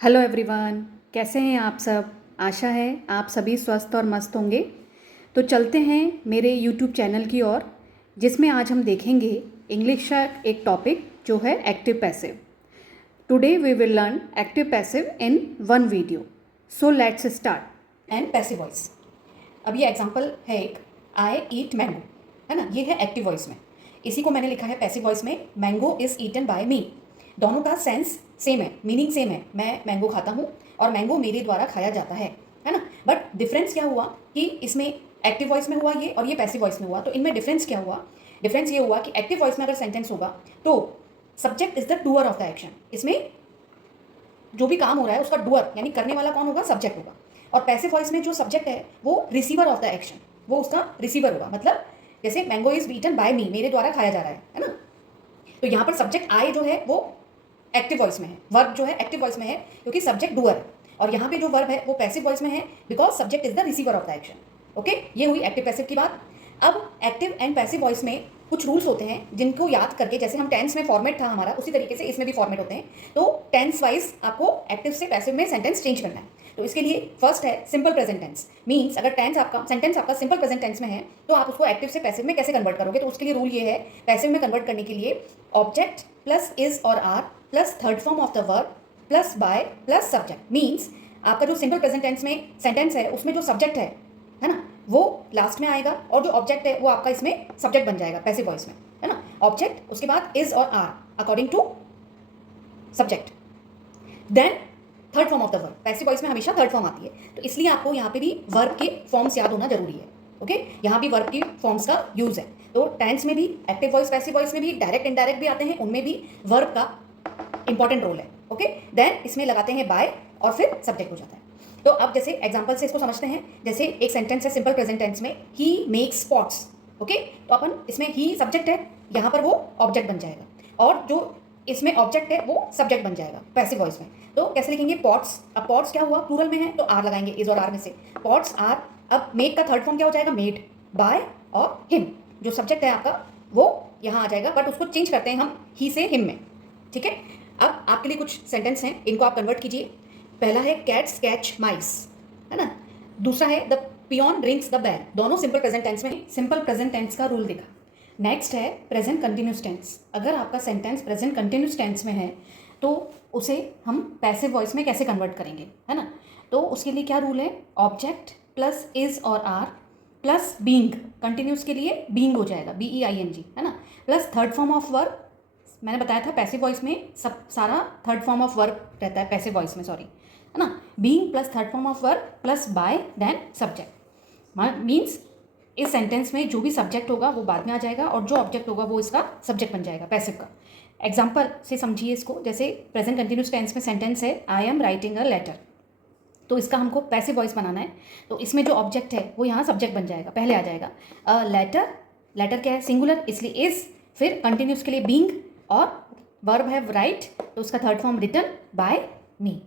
Hello everyone, कैसे हैं आप सब। आशा है आप सभी स्वस्थ और मस्त होंगे। तो चलते हैं मेरे यूट्यूब चैनल की ओर, जिसमें आज हम देखेंगे इंग्लिश का एक टॉपिक जो है active passive. Today we will learn active passive in one video. So let's start. And passive voice. अब ये एग्जांपल है एक, आई ईट मैंगो, है ना। ये है एक्टिव वॉइस में, इसी को मैंने लिखा है पैसिव वॉइस में, मैंगो इज ईटन बाय मी। दोनों का सेंस सेम है, मीनिंग सेम है, मैं मैंगो खाता हूँ और मैंगो मेरे द्वारा खाया जाता है ना। बट डिफरेंस क्या हुआ कि इसमें एक्टिव वॉइस में हुआ ये और ये पैसिव वॉइस में हुआ। तो इनमें डिफरेंस क्या हुआ? डिफरेंस ये हुआ कि एक्टिव वॉइस में अगर सेंटेंस होगा तो subject is the doer of the action. इसमें जो भी काम हो रहा है उसका डूअर यानी करने वाला कौन होगा? सब्जेक्ट होगा। और पैसिव वॉइस में जो सब्जेक्ट है वो रिसीवर ऑफ द एक्शन, वो उसका रिसीवर होगा। मतलब जैसे मैंगो इज बीटन बाय मी, मेरे द्वारा खाया जा रहा है ना। तो यहाँ पर सब्जेक्ट आई जो है वो एक्टिव वॉइस में है, वर्ब जो है एक्टिव वॉइस में है क्योंकि सब्जेक्ट डूअर है। और यहाँ पे जो वर्ब है वो पैसिव वॉइस में है because subject is the receiver of the action. Okay, ये हुई एक्टिव पैसिव की बात। अब एक्टिव एंड पैसिव वॉइस में कुछ रूल्स होते हैं जिनको याद करके, जैसे हम टेंस में फॉर्मेट था हमारा, उसी तरीके से इसमें भी फॉर्मेट होते हैं। तो टेंस वाइज आपको एक्टिव से पैसिव में सेंटेंस चेंज करना है। तो इसके लिए फर्स्ट है सिंपल प्रेजेंट टेंस। मीन्स अगर सेंटेंस आपका सिंपल प्रेजेंट टेंस में है तो आप उसको एक्टिव से पैसिव में कैसे कन्वर्ट करोगे? तो उसके लिए रूल ये है, पैसिव में कन्वर्ट करने के लिए ऑब्जेक्ट प्लस इज और are plus third form of the verb plus by plus subject. Means आपका जो सिंपल प्रेजेंट टेंस में सेंटेंस है उसमें जो सब्जेक्ट है ना, वो लास्ट में आएगा और जो ऑब्जेक्ट है वो आपका इसमें सब्जेक्ट बन जाएगा पैसिव वॉइस में, है ना। ऑब्जेक्ट, उसके बाद इज और are according to subject, then third form of the verb. Passive voice में हमेशा थर्ड फॉर्म आती है, तो इसलिए आपको यहाँ पे भी वर्ब के फॉर्म्स याद होना जरूरी है। ओके, यहाँ भी वर्ब की फॉर्म्स का यूज है। तो टेंस में भी, एक्टिव वॉइस पैसिव वॉइस में भी डायरेक्ट इनडायरेक्ट भी आते हैं, उनमें भी वर्ब का इंपॉर्टेंट रोल है। ओके, देन इसमें लगाते हैं बाय और फिर सब्जेक्ट हो जाता है। तो अब जैसे एग्जांपल से इसको समझते हैं। जैसे एक सेंटेंस है सिंपल प्रेजेंट टेंस में, ही मेक्स पॉट्स। ओके, तो अपन इसमें ही सब्जेक्ट है, यहाँ पर वो ऑब्जेक्ट बन जाएगा और जो इसमें ऑब्जेक्ट है वो सब्जेक्ट बन जाएगा पैसिव वॉइस में। तो कैसे लिखेंगे? पॉट्स। अब पॉट्स क्या हुआ? प्लूरल में है तो आर लगाएंगे, इज और आर में से पॉट्स आर। अब मेक का थर्ड फॉर्म क्या हो जाएगा? मेड बाय और हिम। जो सब्जेक्ट है आपका वो यहाँ आ जाएगा, बट उसको चेंज करते हैं हम ही से हिम में। ठीक है, अब आपके लिए कुछ सेंटेंस हैं, इनको आप कन्वर्ट कीजिए। पहला है कैट्स कैच माइस, है ना। दूसरा है the peon rings the bell. दोनों सिंपल प्रेजेंट टेंस में, सिंपल प्रेजेंट टेंस का रूल देखा। नेक्स्ट है प्रेजेंट कंटिन्यूस टेंस। अगर आपका सेंटेंस प्रेजेंट कंटिन्यूस टेंस में है तो उसे हम पैसिव वॉइस में कैसे कन्वर्ट करेंगे, है ना। तो उसके लिए क्या रूल है? ऑब्जेक्ट प्लस इज और आर प्लस बीइंग। कंटिन्यूस के लिए बीइंग हो जाएगा, BEING, है ना, plus third form of verb. मैंने बताया था पैसिव वॉइस में सब सारा थर्ड फॉर्म ऑफ वर्ब रहता है, पैसिव वॉइस में सॉरी, है ना। Being plus third form of verb plus by then subject. Means इस सेंटेंस में जो भी सब्जेक्ट होगा वो बाद में आ जाएगा और जो ऑब्जेक्ट होगा वो इसका सब्जेक्ट बन जाएगा पैसिव का। एग्जाम्पल से समझिए इसको। जैसे प्रेजेंट कंटिन्यूस टेंस में सेंटेंस है I am writing a letter, तो इसका हमको पैसिव वॉइस बनाना है। तो इसमें जो ऑब्जेक्ट है वो यहाँ सब्जेक्ट बन जाएगा, पहले आ जाएगा अ लेटर। लेटर क्या है? सिंगुलर, इसलिए इज। फिर कंटिन्यूस के लिए बीइंग और वर्ब है राइट, तो उसका third form written by me.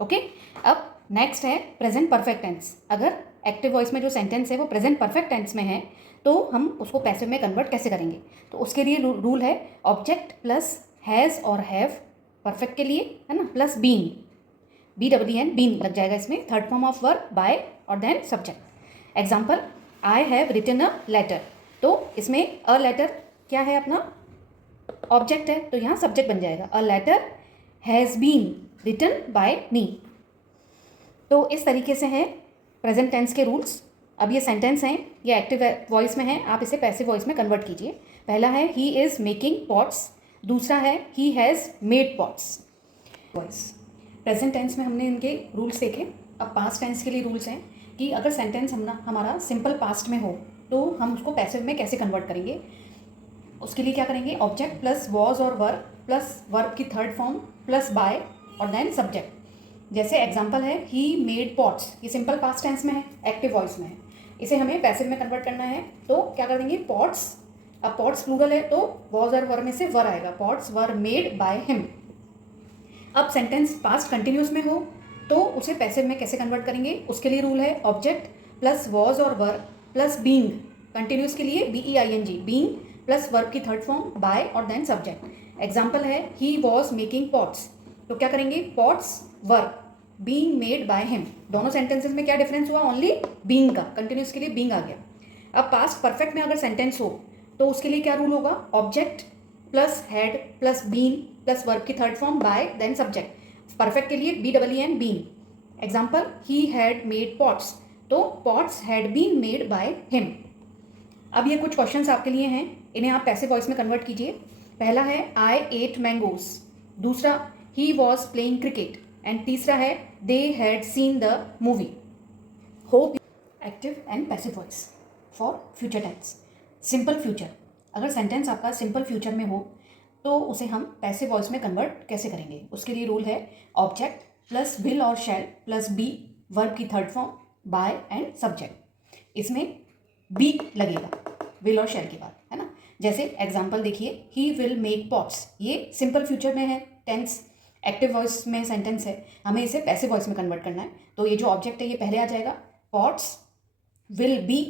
Okay, अब नेक्स्ट है प्रेजेंट परफेक्ट टेंस। अगर एक्टिव वॉइस में जो सेंटेंस है वो प्रेजेंट परफेक्ट टेंस में है तो हम उसको पैसिव में कन्वर्ट कैसे करेंगे? तो उसके लिए रूल है ऑब्जेक्ट प्लस हैज़ और हैव परफेक्ट के लिए, है ना, प्लस बीइंग, BEEN, बीन लग जाएगा इसमें, third form of verb by और then subject. Example, I have written a letter, तो इसमें अ लेटर क्या है? अपना ऑब्जेक्ट है, तो यहाँ सब्जेक्ट बन जाएगा a letter has been written by me. तो इस तरीके से है प्रेजेंट टेंस के रूल्स। अब ये सेंटेंस हैं, ये एक्टिव वॉइस में है, आप इसे पैसिव वॉइस में कन्वर्ट कीजिए। पहला है ही इज़ मेकिंग पॉट्स, दूसरा है he has made pots. Voice present tense में हमने इनके रूल्स देखे। अब पास्ट टेंस के लिए रूल्स हैं कि अगर सेंटेंस हमारा सिंपल पास्ट में हो तो हम उसको पैसिव में कैसे कन्वर्ट करेंगे। उसके लिए क्या करेंगे? ऑब्जेक्ट प्लस वॉज और वर्ब प्लस वर्ब की थर्ड फॉर्म प्लस बाय और देन सब्जेक्ट। जैसे एग्जांपल है ही मेड पॉट्स, ये सिंपल पास्ट टेंस में है, एक्टिव वॉइस में है, इसे हमें पैसिव में कन्वर्ट करना है। तो क्या कर देंगे? पॉट्स। अब पॉट्स प्लूरल है तो वॉज और वर्ब में से वर आएगा, pots were made by him. अब सेंटेंस पास्ट कंटिन्यूस में हो तो उसे पैसिव में कैसे कन्वर्ट करेंगे? उसके लिए रूल है ऑब्जेक्ट प्लस वॉज और वर्ब प्लस बीइंग। कंटिन्यूस के लिए BEING, बीइंग प्लस वर्ब की थर्ड फॉर्म बाय और देन सब्जेक्ट। एग्जाम्पल है ही वॉज मेकिंग पॉट्स, तो क्या करेंगे? Pots work being made by him. दोनों सेंटेंसेस में क्या डिफरेंस हुआ? ओनली बीइंग का, कंटिन्यूस के लिए बीइंग आ गया। अब पास्ट परफेक्ट में अगर सेंटेंस हो तो उसके लिए क्या रूल होगा? Object plus had plus been plus verb की third form by then subject. Perfect के लिए BEEN been. Example, he had made pots, तो pots had been made by him. अब ये कुछ क्वेश्चंस आपके लिए हैं, इन्हें आप पैसिव वॉइस में कन्वर्ट कीजिए। पहला है आई एट मैंगोज, दूसरा he was playing cricket, and तीसरा है they had seen the movie. Hope active and passive voice for future tense. Simple future, अगर सेंटेंस आपका सिंपल फ्यूचर में हो तो उसे हम पैसिव वॉइस में कन्वर्ट कैसे करेंगे? उसके लिए रूल है ऑब्जेक्ट प्लस विल और शैल प्लस बी, वर्ब की third form bye and subject. इसमें बी लगेगा विल और शैल के बाद, है ना। जैसे एग्जाम्पल देखिए, ही विल मेक पॉट्स, ये सिंपल फ्यूचर में है टेंस, एक्टिव वॉइस में सेंटेंस है, हमें इसे पैसिव वॉइस में कन्वर्ट करना है। तो ये जो ऑब्जेक्ट है ये पहले आ जाएगा, pots will be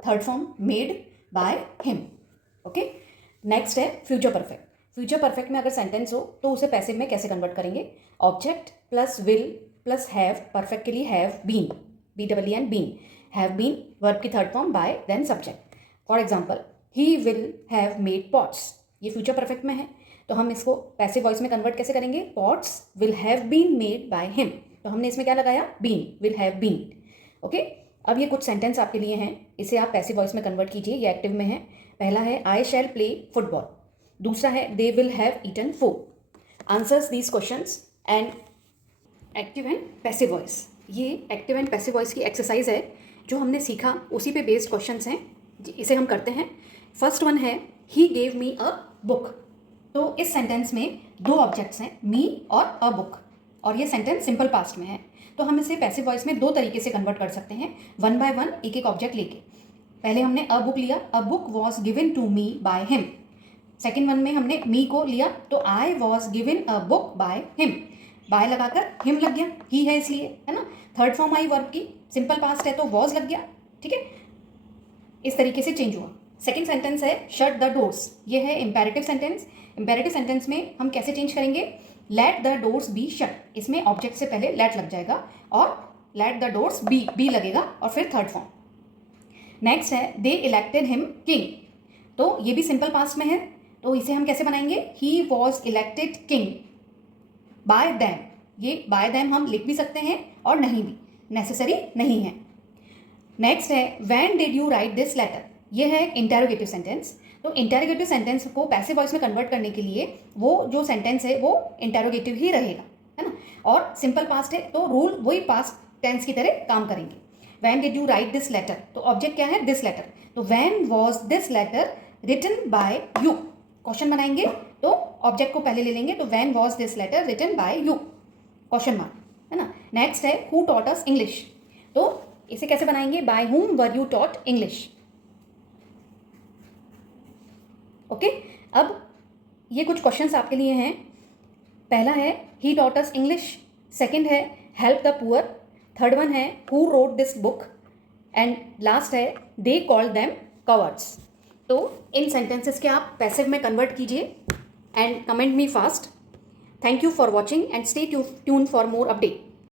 third form made by him. Okay, next है फ्यूचर परफेक्ट। फ्यूचर परफेक्ट में अगर सेंटेंस हो तो उसे पैसिव में कैसे कन्वर्ट करेंगे? Object plus will plus have, perfect के लिए have been, BEEN been, have been verb की third form by then subject. For example, he will have made pots, ये फ्यूचर परफेक्ट में है, तो हम इसको पैसिव वॉइस में कन्वर्ट कैसे करेंगे? Pots will have been made by him, तो हमने इसमें क्या लगाया? Been, will have been. Okay, अब ये कुछ सेंटेंस आपके लिए हैं, इसे आप पैसिव वॉइस में कन्वर्ट कीजिए, ये एक्टिव में है। पहला है आई शैल प्ले फुटबॉल, दूसरा है they will have eaten food. Answers these questions and active and passive voice. ये एक्टिव एंड पैसिव वॉइस की एक्सरसाइज है, जो हमने सीखा उसी पे बेस्ड क्वेश्चंस हैं, इसे हम करते हैं। फर्स्ट वन है he gave me a book, तो इस सेंटेंस में दो ऑब्जेक्ट्स हैं, मी और अ बुक, और ये सेंटेंस सिंपल पास्ट में है, तो हम इसे पैसिव वॉइस में दो तरीके से कन्वर्ट कर सकते हैं, वन बाय वन, एक एक ऑब्जेक्ट लेके। पहले हमने अ बुक लिया, a book was given to me by him. Second one में हमने मी को लिया, तो I was given a book by him, by लगाकर हिम लग गया, ही है इसलिए, है ना। थर्ड फॉर्म आई वर्ब की, सिंपल पास्ट है तो वॉज लग गया, ठीक है। इस तरीके से चेंज हुआ। सेकेंड सेंटेंस है शट द डोर्स, ये है इंपेरेटिव सेंटेंस। इंपेरेटिव सेंटेंस में हम कैसे चेंज करेंगे? Let the doors be shut, इसमें ऑब्जेक्ट से पहले लेट लग जाएगा और लेट द डोर्स बी लगेगा और फिर थर्ड फॉर्म। नेक्स्ट है दे इलेक्टेड हिम किंग, तो ये भी सिंपल पास्ट में है, तो इसे हम कैसे बनाएंगे? He was elected king bye them, ये बाय दैम हम लिख भी सकते हैं और नहीं भी, नेसेसरी नहीं है। नेक्स्ट है when did you write this letter, ये है इंटेरोगेटिव सेंटेंस, तो इंटेरोगेटिव सेंटेंस को पैसिव वॉइस में कन्वर्ट करने के लिए वो जो सेंटेंस है वो इंटेरोगेटिव ही रहेगा, है ना। और सिंपल पास्ट है तो रूल वही पास्ट टेंस की तरह काम करेंगे। When did you write this letter, तो ऑब्जेक्ट क्या है? दिस लेटर, तो when was this letter written by you. Question बनाएंगे तो ऑब्जेक्ट को पहले ले लेंगे, तो when was this letter written by you, question mark, है ना। नेक्स्ट है हु टॉट अस इंग्लिश, तो इसे कैसे बनाएंगे? By whom were you taught English. Okay, अब ये कुछ क्वेश्चंस आपके लिए हैं। पहला है he taught us English, second है help the poor, third one है who wrote this book, and last है दे कॉल्ड देम कवर्ड्स। तो इन सेंटेंसेस के आप पैसिव में कन्वर्ट कीजिए and comment me fast. Thank you for watching and stay tune for more update.